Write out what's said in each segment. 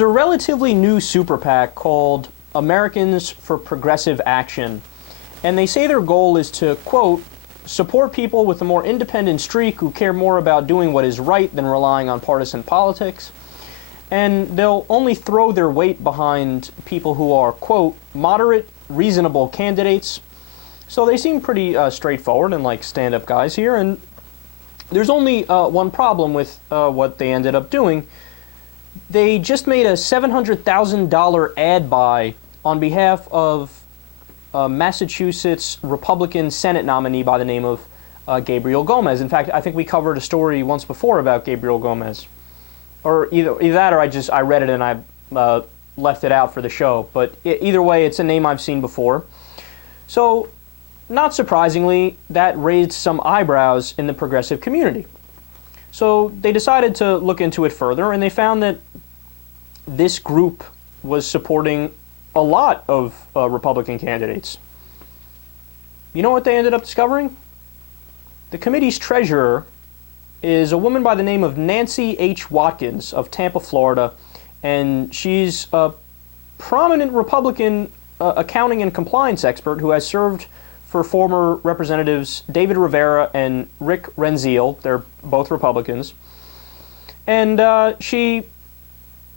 There's a relatively new super PAC called Americans for Progressive Action, and they say their goal is to, quote, support people with a more independent streak who care more about doing what is right than relying on partisan politics. And they'll only throw their weight behind people who are, quote, moderate, reasonable candidates. So they seem pretty straightforward and like stand-up guys here. And there's only one problem with what they ended up doing. They just made a $700,000 ad buy on behalf of Massachusetts Republican Senate nominee by the name of Gabriel Gomez. In fact, I think we covered a story once before about Gabriel Gomez. Or either that or I read it and I left it out for the show. But either way, it's a name I've seen before. So, not surprisingly, that raised some eyebrows in the progressive community. So they decided to look into it further, and they found that this group was supporting a lot of Republican candidates. You know what they ended up discovering? The committee's treasurer is a woman by the name of Nancy H. Watkins of Tampa, Florida, and she's a prominent Republican accounting and compliance expert who has served for former Representatives David Rivera and Rick Renziel. They're both Republicans. And she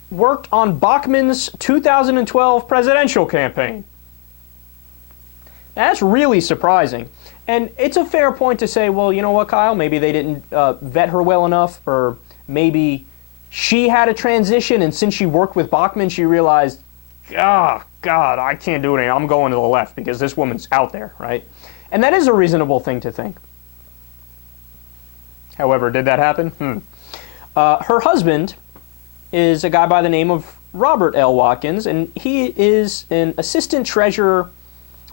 worked on Bachmann's 2012 presidential campaign. Now, that's really surprising. And it's a fair point to say, well, you know what, Kyle? Maybe they didn't vet her well enough, or maybe she had a transition, and since she worked with Bachmann, she realized, God, I can't do it anymore. I'm going to the left because this woman's out there, right? And that is a reasonable thing to think. However, did that happen? Her husband is a guy by the name of Robert L. Watkins, and he is an assistant treasurer,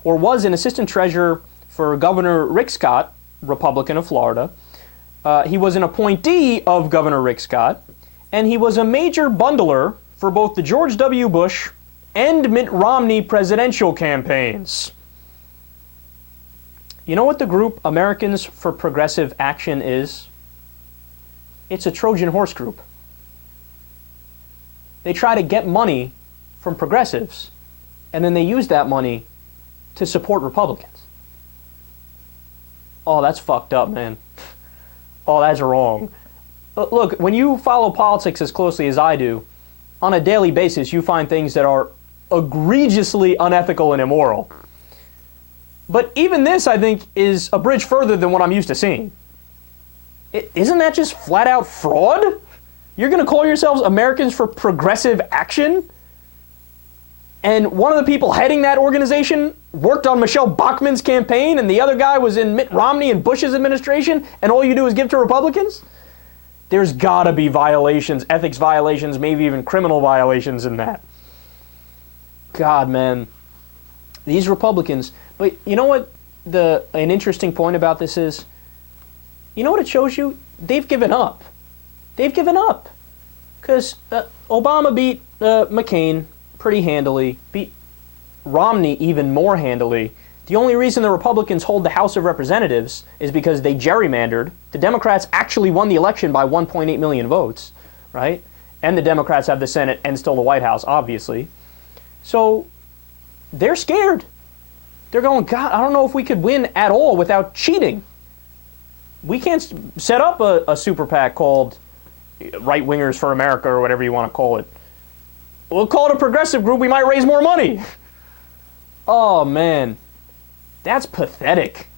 or was an assistant treasurer for Governor Rick Scott, Republican of Florida. He was an appointee of Governor Rick Scott, and he was a major bundler for both the George W. Bush and Mitt Romney presidential campaigns. You know what the group Americans for Progressive Action is? It's a Trojan horse group. They try to get money from progressives, and then they use that money to support Republicans. Oh, that's fucked up, man. Oh, that's wrong. Look, when you follow politics as closely as I do, on a daily basis, you find things that are egregiously unethical and immoral. But even this, I think, is a bridge further than what I'm used to seeing. Isn't that just flat-out fraud? You're going to call yourselves Americans for Progressive Action? And one of the people heading that organization worked on Michele Bachmann's campaign, and the other guy was in Mitt Romney and Bush's administration, and all you do is give to Republicans? There's got to be violations, ethics violations, maybe even criminal violations in that. God, man. These Republicans. But you know what an interesting point about this is? You know what it shows you? They've given up. They've given up. Because Obama beat McCain pretty handily, beat Romney even more handily. The only reason the Republicans hold the House of Representatives is because they gerrymandered. The Democrats actually won the election by 1.8 million votes, right? And the Democrats have the Senate and still the White House, obviously. So they're scared. They're going, God, I don't know if we could win at all without cheating. We can't set up a super PAC called Right Wingers for America or whatever you want to call it. We'll call it a progressive group. We might raise more money. Oh, man. That's pathetic.